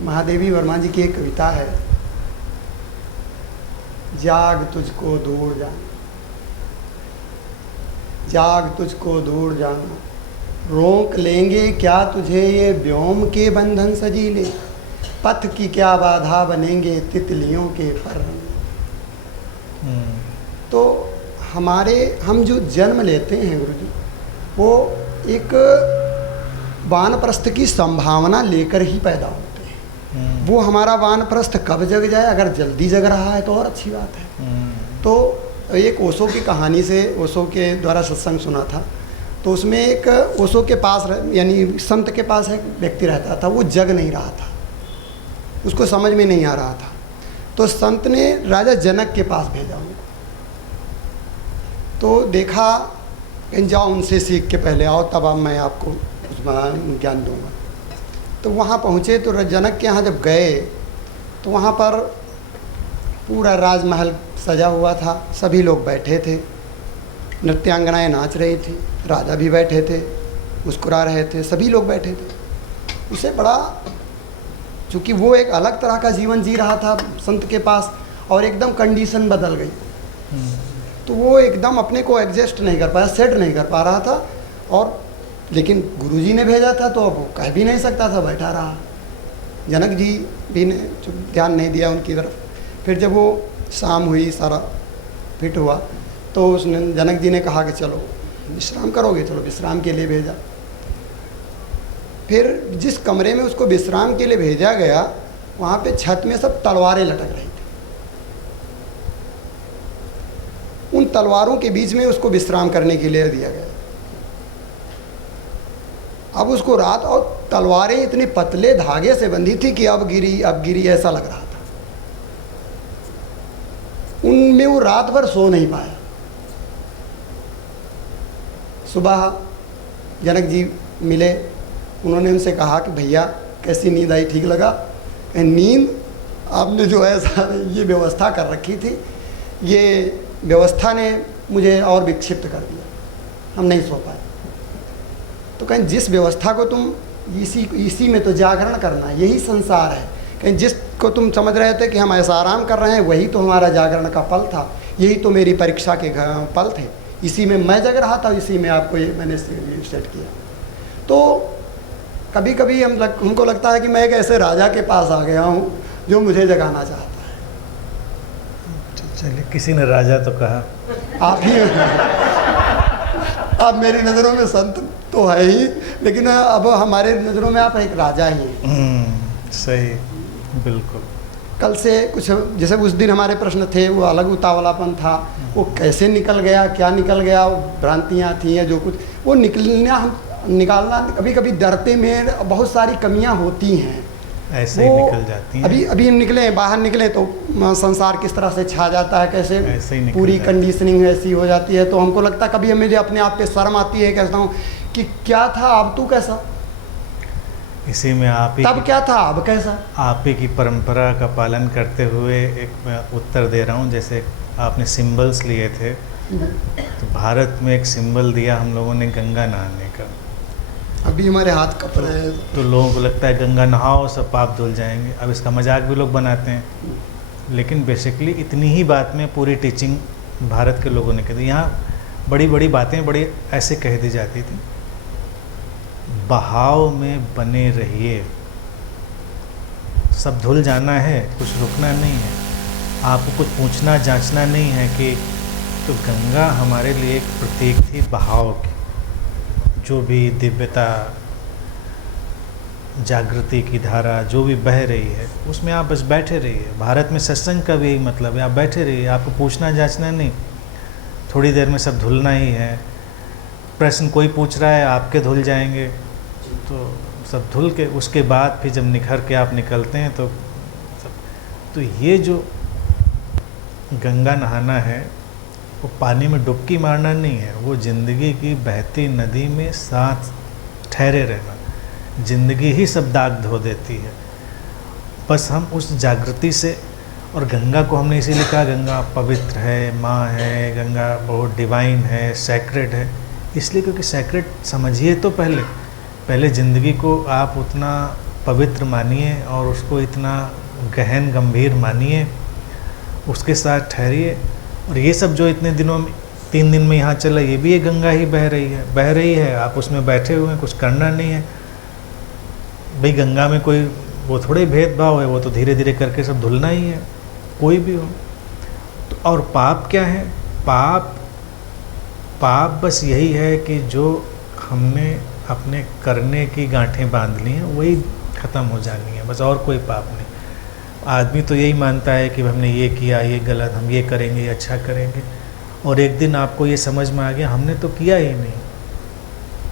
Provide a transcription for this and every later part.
महादेवी वर्मा जी की एक कविता है, जाग तुझको दूर जाना, जाग तुझको दूर जाना, रोक लेंगे क्या तुझे ये व्योम के बंधन सजीले, पथ की क्या बाधा बनेंगे तितलियों के पर। तो हम जो जन्म लेते हैं गुरु जी, वो एक वानप्रस्थ की संभावना लेकर ही पैदा होते हैं। वो हमारा वानप्रस्थ कब जग जाए, अगर जल्दी जग रहा है तो और अच्छी बात है। तो एक ओशो की कहानी से, ओशो के द्वारा सत्संग सुना था, तो उसमें एक ओशो के पास यानी संत के पास एक व्यक्ति रहता था, वो जग नहीं रहा था, उसको समझ में नहीं आ रहा था। तो संत ने राजा जनक के पास भेजा उनको, तो देखा कहीं जाओ उनसे सीख के पहले आओ, तब अब मैं आपको ज्ञान दूंगा। तो वहाँ पहुँचे तो जनक के यहाँ जब गए तो वहाँ पर पूरा राजमहल सजा हुआ था, सभी लोग बैठे थे, नृत्यांगनाएं नाच रही थी, राजा भी बैठे थे, मुस्कुरा रहे थे, सभी लोग बैठे थे। उसे बड़ा, चूँकि वो एक अलग तरह का जीवन जी रहा था संत के पास, और एकदम कंडीशन बदल गई, तो वो एकदम अपने को एडजस्ट नहीं कर पाया, सेट नहीं कर पा रहा था। और लेकिन गुरुजी ने भेजा था तो अब वो कह भी नहीं सकता था, बैठा रहा। जनक जी भी ने ध्यान नहीं दिया उनकी तरफ। फिर जब वो शाम हुई, सारा फिट हुआ, तो उसने जनक जी ने कहा कि चलो विश्राम करोगे, चलो विश्राम के लिए भेजा। फिर जिस कमरे में उसको विश्राम के लिए भेजा गया, वहाँ पे छत में सब तलवारें लटक रही थी। उन तलवारों के बीच में उसको विश्राम करने के लिए दिया गया। अब उसको रात, और तलवारें इतने पतले धागे से बंधी थी कि अब गिरी ऐसा लग रहा था। उनमें वो रात भर सो नहीं पाया। सुबह जनक जी मिले, उन्होंने उनसे कहा कि भैया कैसी नींद आई, ठीक लगा? नींद आपने जो ऐसा ये व्यवस्था कर रखी थी, ये व्यवस्था ने मुझे और विक्षिप्त कर दिया, हम नहीं सो पाए। तो कहीं जिस व्यवस्था को तुम इसी में तो जागरण करना, यही संसार है। कहीं जिसको तुम समझ रहे थे कि हम ऐसा आराम कर रहे हैं, वही तो हमारा जागरण का पल था, यही तो मेरी परीक्षा के पल थे, इसी में मैं जग रहा था, इसी में आपको ये मैंने सेट किया। तो कभी कभी हमको लगता है कि मैं एक ऐसे राजा के पास आ गया हूँ जो मुझे जगाना चाहता है। चलिए, किसी ने राजा तो कहा, आप ही आप मेरी नज़रों में संत तो है ही, लेकिन अब हमारे नज़रों में आप एक राजा ही हैं। सही, बिल्कुल। कल से कुछ जैसे उस दिन हमारे प्रश्न थे, वो अलग उतावलापन था, वो कैसे निकल गया, क्या निकल गया, वो भ्रांतियाँ थी या जो कुछ, वो निकालना कभी कभी डरते में बहुत सारी कमियां होती हैं, ऐसे ही निकल जाती हैं। अभी निकले, बाहर निकले तो संसार किस तरह से छा जाता है, कैसे पूरी कंडीशनिंग ऐसी हो जाती है। तो हमको लगता है कभी मुझे अपने आप पे शर्म आती है, कहता हूँ कि क्या था अब तू कैसा, इसी में आप ही तब क्या था अब कैसा। आप ही की परंपरा का पालन करते हुए एक मैं उत्तर दे रहा हूँ। जैसे आपने सिंबल्स लिए थे, तो भारत में एक सिंबल दिया हम लोगों ने गंगा नहाने का। अभी हमारे हाथ कप रहे हैं, तो लोगों को लगता है गंगा नहाओ सब पाप धुल जाएंगे। अब इसका मजाक भी लोग बनाते हैं, लेकिन बेसिकली इतनी ही बात में पूरी टीचिंग भारत के लोगों ने कह दी। यहाँ बड़ी बड़ी बातें बड़ी ऐसे कह दी जाती थी, बहाव में बने रहिए, सब धुल जाना है, कुछ रुकना नहीं है, आपको कुछ पूछना जांचना नहीं है कि। तो गंगा हमारे लिए एक प्रतीक थी बहाव की, जो भी दिव्यता, जागृति की धारा जो भी बह रही है, उसमें आप बस बैठे रहिए। भारत में सत्संग का भी यही मतलब है, आप बैठे रहिए, आपको पूछना जांचना नहीं, थोड़ी देर में सब धुलना ही है। प्रश्न कोई पूछ रहा है, आपके धुल जाएंगे, तो सब धुल के उसके बाद फिर जब निखर के आप निकलते हैं तो ये जो गंगा नहाना है, वो पानी में डुबकी मारना नहीं है, वो ज़िंदगी की बहती नदी में साथ ठहरे रहना। ज़िंदगी ही सब दाग धो देती है, बस हम उस जागृति से। और गंगा को हमने इसीलिए कहा गंगा पवित्र है, माँ है, गंगा बहुत डिवाइन है, सैक्रेड है, इसलिए क्योंकि सैक्रेड समझिए तो पहले ज़िंदगी को आप उतना पवित्र मानिए और उसको इतना गहन गंभीर मानिए, उसके साथ ठहरिए। और ये सब जो इतने दिनों में 3 दिन में यहाँ चला, ये भी एक गंगा ही बह रही है, आप उसमें बैठे हुए हैं, कुछ करना नहीं है भाई। गंगा में कोई वो थोड़े भेदभाव है, वो तो धीरे धीरे करके सब धुलना ही है, कोई भी हो। तो और पाप क्या है? पाप बस यही है कि जो हमने अपने करने की गांठें बांध ली हैं वही ख़त्म हो जानी है, बस, और कोई पाप नहीं। आदमी तो यही मानता है कि हमने ये किया, ये गलत, हम ये करेंगे, ये अच्छा करेंगे, और एक दिन आपको ये समझ में आ गया हमने तो किया ही नहीं,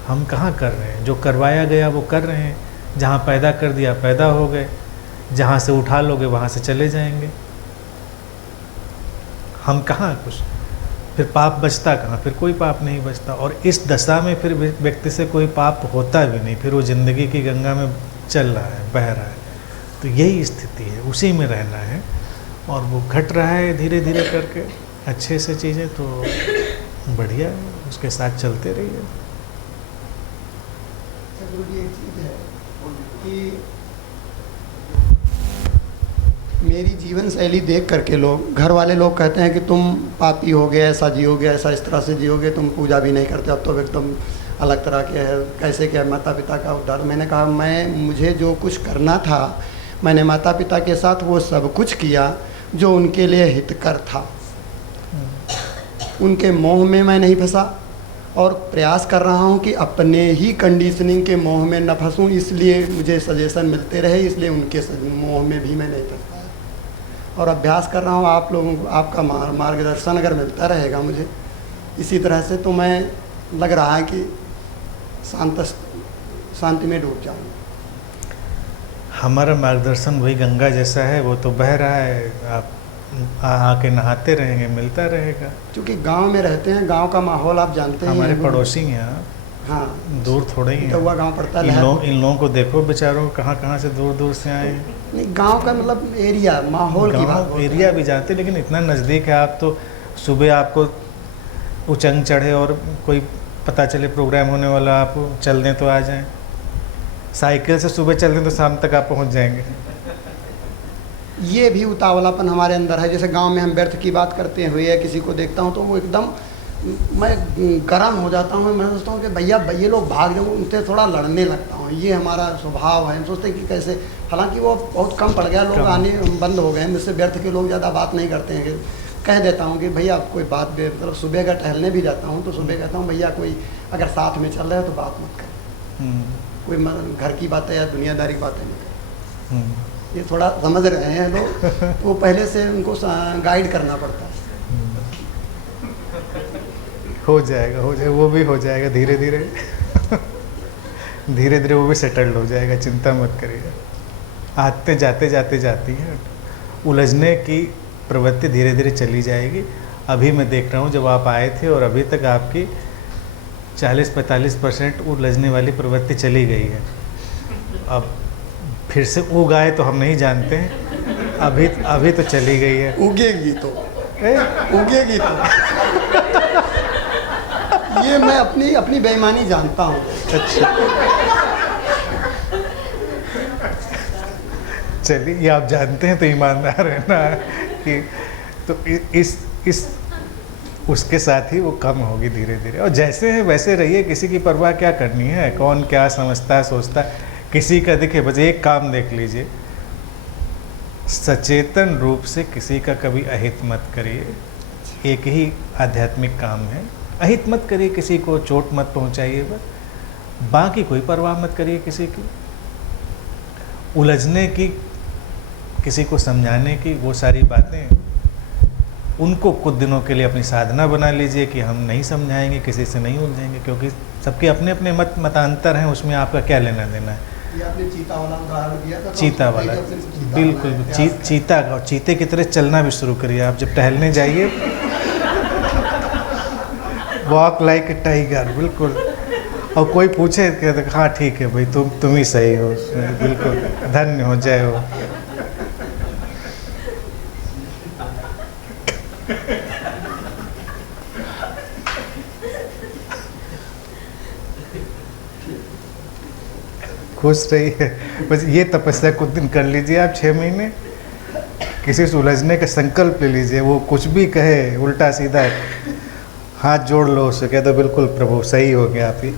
हम कहाँ कर रहे हैं, जो करवाया गया वो कर रहे हैं, जहाँ पैदा कर दिया पैदा हो गए, जहाँ से उठा लोगे वहाँ से चले जाएंगे, हम कहाँ कुछ, फिर पाप बचता कहाँ? फिर कोई पाप नहीं बचता। और इस दशा में फिर व्यक्ति से कोई पाप होता भी नहीं, फिर वो ज़िंदगी की गंगा में चल रहा है, बह रहा है। तो यही स्थिति है, उसी में रहना है, और वो घट रहा है धीरे धीरे करके अच्छे से चीज़ें, तो बढ़िया है, उसके साथ चलते रहिए। ये चीज़ है कि मेरी जीवन शैली देख करके लोग, घर वाले लोग कहते हैं कि तुम पापी हो गए, ऐसा जियोगे, ऐसा इस तरह से जियोगे, तुम पूजा भी नहीं करते, अब तो एकदम अलग तरह के है, कैसे क्या माता पिता का उद्धार। मैंने कहा मुझे जो कुछ करना था मैंने माता पिता के साथ वो सब कुछ किया जो उनके लिए हितकर था, उनके मोह में मैं नहीं फंसा, और प्रयास कर रहा हूँ कि अपने ही कंडीशनिंग के मोह में न फंसूँ, इसलिए मुझे सजेशन मिलते रहे, इसलिए उनके मोह में भी मैं नहीं फंसा और अभ्यास कर रहा हूँ। आप लोगों को आपका मार्गदर्शन अगर मिलता रहेगा मुझे इसी तरह से, तो मैं लग रहा है कि शांति में डूब जाऊँगा। हमारा मार्गदर्शन वही गंगा जैसा है, वो तो बह रहा है, आप आके नहाते रहेंगे, मिलता रहेगा। क्योंकि गांव में रहते हैं, गांव का माहौल आप जानते हैं, हमारे पड़ोसी हैं आप, हाँ, दूर थोड़े ही हैं। तो गाँव पड़ता है। इन लोगों को देखो बेचारों, कहाँ से दूर दूर से आए हैं। नहीं, गांव का मतलब एरिया, माहौल की बात, एरिया भी जाते, लेकिन इतना नज़दीक है। आप तो सुबह आपको उचंग चढ़े और कोई पता चले प्रोग्राम होने वाला, आप चल दें तो आ जाएं, साइकिल से सुबह चल दें तो शाम तक आप पहुंच जाएंगे। ये भी उतावलापन हमारे अंदर है। जैसे गांव में हम व्यर्थ की बात करते हुए या किसी को देखता हूँ तो वो एकदम मैं गर्म हो जाता हूँ। मैं सोचता हूँ कि भैया ये लोग भाग जाओ, उनसे थोड़ा लड़ने लगता हूँ। ये हमारा स्वभाव है। हम सोचते हैं कि कैसे, हालांकि वो बहुत कम पड़ गया, लोग आने बंद हो गए हैं। मुझसे व्यर्थ के लोग ज़्यादा बात नहीं करते हैं। कि कह देता हूँ कि भैया कोई बात, मतलब सुबह का टहलने भी जाता हूँ तो सुबह कहता हूँ भैया कोई अगर साथ में चल रहा है तो बात मत करें, कोई घर की बातें या दुनियादारी की बातें नहीं करें। ये थोड़ा समझ रहे हैं लोग, तो पहले से उनको गाइड करना पड़ता है। हो जाएगा, वो भी हो जाएगा धीरे धीरे धीरे धीरे वो भी सेटल्ड हो जाएगा, चिंता मत करिए। आते जाते जाती है, उलझने की प्रवृत्ति धीरे धीरे चली जाएगी। अभी मैं देख रहा हूँ जब आप आए थे और अभी तक आपकी 40-45% उलझने वाली प्रवृत्ति चली गई है। अब फिर से उग आए तो हम नहीं जानते हैं, अभी तो चली गई है। उगेगी तो उगेगी तो ये मैं अपनी बेईमानी जानता हूँ। अच्छा, चलिए, ये आप जानते हैं तो ईमानदार है ना, कि तो इस उसके साथ ही वो कम होगी धीरे धीरे। और जैसे है वैसे रहिए, किसी की परवाह क्या करनी है, कौन क्या समझता है सोचता है, किसी का दिखे। बस एक काम देख लीजिए, सचेतन रूप से किसी का कभी अहित मत करिए। एक ही आध्यात्मिक काम है, अहित मत करिए, किसी को चोट मत पहुंचाइए, बस बाकी कोई परवाह मत करिए किसी की। उलझने की, किसी को समझाने की, वो सारी बातें उनको कुछ दिनों के लिए अपनी साधना बना लीजिए कि हम नहीं समझाएंगे, किसी से नहीं उलझेंगे, क्योंकि सबके अपने अपने मतांतर हैं, उसमें आपका क्या लेना देना है। ये आपने चीता वाला उदाहरण दिया था, चीता वाला, बिल्कुल चीता का, चीते की तरह चलना भी शुरू करिए। आप जब टहलने जाइए, वॉक लाइक ए टाइगर, बिल्कुल। और कोई पूछे कहते हाँ ठीक है भाई, तुम ही सही हो, बिल्कुल, धन्य हो, जय हो। खुश रहिए। बस ये तपस्या कुछ दिन कर लीजिए आप, 6 महीने किसी से उलझने का संकल्प ले लीजिए। वो कुछ भी कहे उल्टा सीधा, हाथ जोड़ लो उससे, कह दो बिल्कुल प्रभु सही हो गया आप ही।